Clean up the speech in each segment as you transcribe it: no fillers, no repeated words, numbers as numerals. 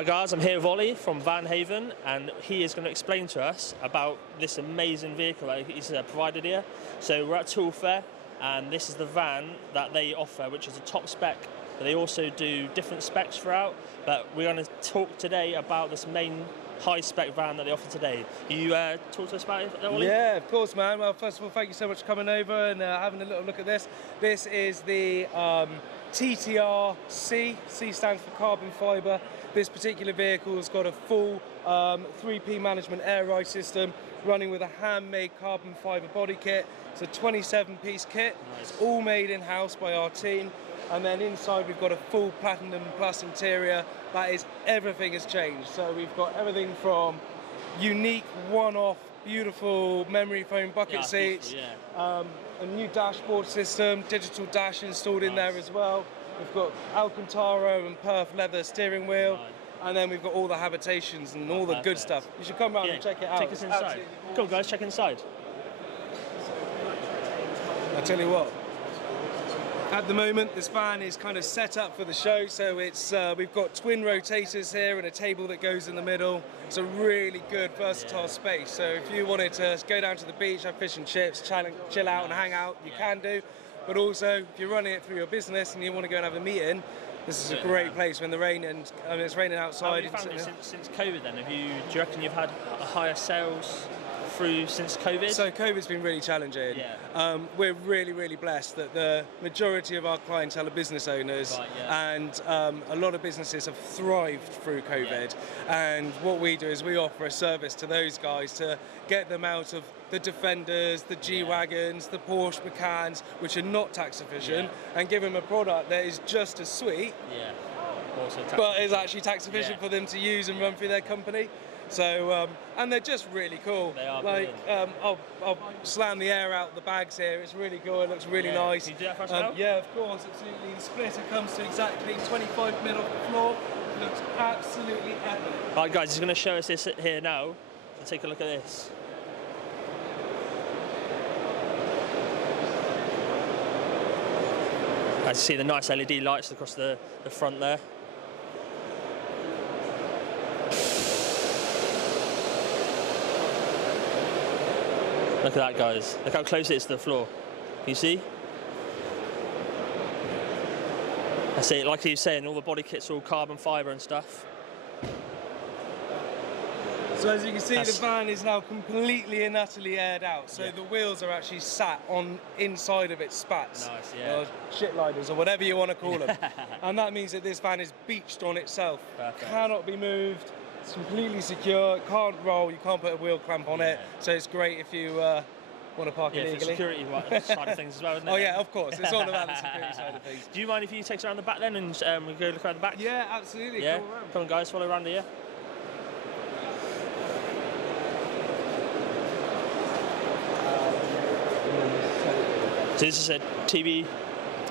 Hi guys, I'm here with Olly from Van Haven, and he is going to explain to us about this amazing vehicle that he's provided here. So we're at Tool Fair, and this is the van that they offer, which is a top spec, but they also do different specs throughout. But we're going to talk today about this main high spec van that they offer today. You talk to us about it, Olly? Yeah, of course, man. Well, first of all, thank you so much for coming over and having a little look at this. This is the TTR-C. C stands for carbon fibre. This particular vehicle has got a full 3P management air ride system running with a handmade carbon fibre body kit. It's a 27-piece kit. Nice. It's all made in-house by our team. And then inside we've got a full Platinum Plus interior. That is, everything has changed. So we've got everything from unique, one-off, beautiful memory foam bucket seats, a new dashboard system, digital dash installed in there as well. We've got Alcantara and Perth leather steering wheel, and then we've got all the habitations and all the good stuff. You should come round and check it out. Take us inside. Come on guys, check inside. I tell you what, at the moment this van is kind of set up for the show, so it's we've got twin rotators here and a table that goes in the middle. It's a really good versatile space, so if you wanted to go down to the beach, have fish and chips, chill out and hang out, you can do. But also, if you're running it through your business and you want to go and have a meeting, this is a great place when the rain and it's raining outside. How have you found it since COVID then? Do you reckon you've had a higher sales through since COVID? So COVID's been really challenging. Yeah. We're really blessed that the majority of our clientele are business owners, and a lot of businesses have thrived through COVID. And what we do is we offer a service to those guys to get them out of the Defenders, the G-Wagons, the Porsche Macans, which are not tax efficient, and give them a product that is just as sweet, but is actually tax efficient for them to use and run through their company. So, and they're just really cool. They are like, I'll slam the air out the bags here. It's really cool. It looks really nice. Can you do that for us now? Yeah, of course, absolutely. The splitter comes to exactly 25 mil off the floor. It looks absolutely epic. Right, guys, he's going to show us this here now. So take a look at this. As you see, the nice LED lights across the front there. Look at that, guys. Look how close it is to the floor. Can you see? I see, like he was saying, all the body kits are all carbon fibre and stuff. So as you can see, the van is now completely and utterly aired out. So the wheels are actually sat on inside of its spats. Nice, yeah. Or shit liners, or whatever you want to call them. And that means that this van is beached on itself. Perfect. Cannot be moved. It's completely secure. It can't roll. You can't put a wheel clamp on it. So it's great if you want to park illegally. For the security side of things as well, isn't it? Oh yeah, of course. It's all about the security side of things. Do you mind if you take us around the back then and we go look around the back? Yeah, absolutely. Yeah. Come on, guys, follow around here. So this is a TV.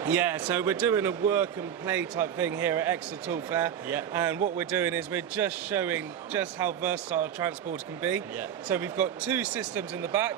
Yeah, so we're doing a work and play type thing here at Exeter Tool Fair. Yeah. And what we're doing is we're just showing just how versatile transport can be. Yeah. So we've got two systems in the back.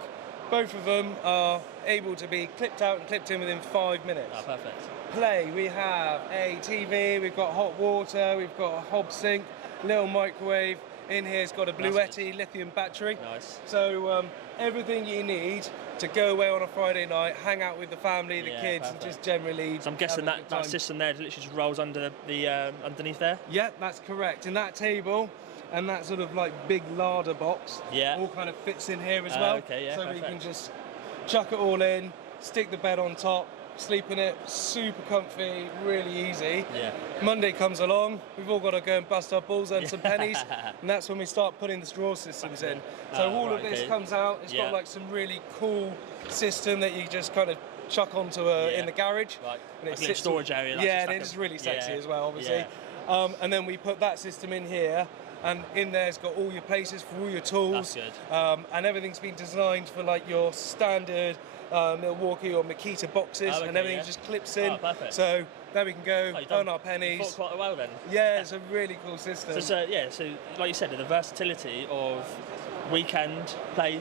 Both of them are able to be clipped out and clipped in within 5 minutes. Oh, perfect. Play, we have a TV, we've got hot water, we've got a hob sink, little microwave. In here's got a Bluetti lithium battery. Nice. So everything you need to go away on a Friday night, hang out with the family, the kids, and just generally. So I'm guessing that system there literally just rolls under the underneath there. Yeah, that's correct. And that table and that sort of like big larder box, all kind of fits in here as well. Okay, yeah, so perfect. we can just chuck it all in, stick the bed on top, sleep in it, super comfy, really easy. Yeah. Monday comes along, we've all got to go and bust our balls, earn some pennies, and that's when we start putting the drawer systems in. So all of this comes out. It's got like some really cool system that you just kind of chuck onto in the garage. Right. And it like a storage area. Yeah, and it's really sexy as well, obviously. And then we put that system in here. And in there's got all your places for all your tools. That's good. And everything's been designed for like your standard Milwaukee or Makita boxes, and everything just clips in. Oh, perfect. So there we can go, earn our pennies. You thought quite well then. Yeah, it's a really cool system. So like you said, the versatility of weekend play,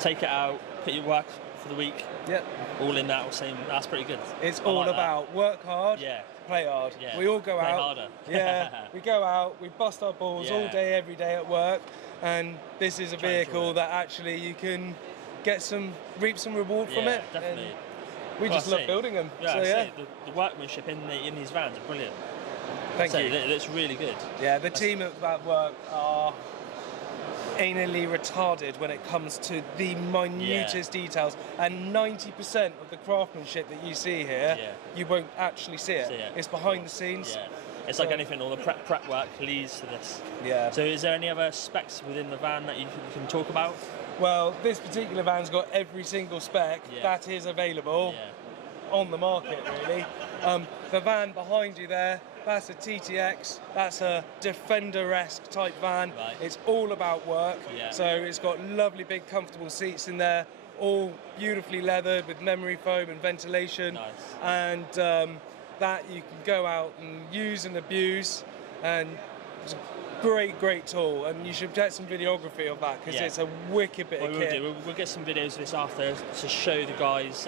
take it out, put your work for the week. Yep. All in that same. That's pretty good. It's I all like that. about work hard, Yeah. play hard. Yeah. We all go Play out. harder. Yeah, we go out, we bust our balls all Yeah. day, every day at work, and this is a Try and enjoy vehicle it. that actually you can reap some reward from Yeah, it. definitely. And we Well, just I love say- building them. Yeah, so I yeah, say, the workmanship in these vans are brilliant. thank So you. It looks really good. Yeah, the team at that work are anally retarded when it comes to the minutest details, and 90% of the craftsmanship that you see here, you won't actually see it. See it. It's behind the scenes. Yeah. It's like anything, all the prep work leads to this. Yeah. So is there any other specs within the van that you can talk about? Well, this particular van's got every single spec that is available on the market, really. The van behind you there, that's a TTX, that's a Defender-esque type van. Right. It's all about work. Yeah. So it's got lovely big comfortable seats in there, all beautifully leathered with memory foam and ventilation. Nice. And that you can go out and use and abuse, and it's a great tool, and you should get some videography of that because it's a wicked bit What of we'll kit. do, we'll get some videos of this after to show the guys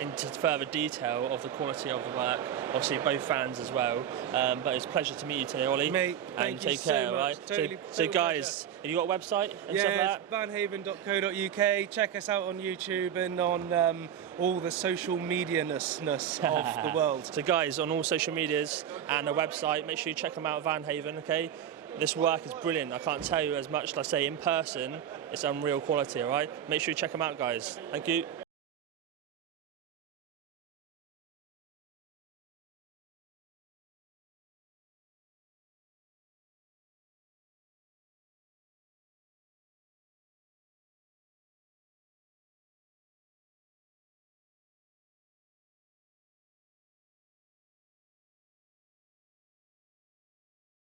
into further detail of the quality of the work. Obviously, both fans as well. But it's a pleasure to meet you today, Ollie. Mate, and thank you take so care, much. right? Totally, so total guys, have you got a website and stuff like Yeah, that? it's vanhaven.co.uk. Check us out on YouTube and on all the social media-ness of the world. So guys, on all social medias and a website, make sure you check them out, Van Haven, okay? This work is brilliant. I can't tell you as much as I say in person. It's unreal quality, all right? Make sure you check them out, guys. Thank you.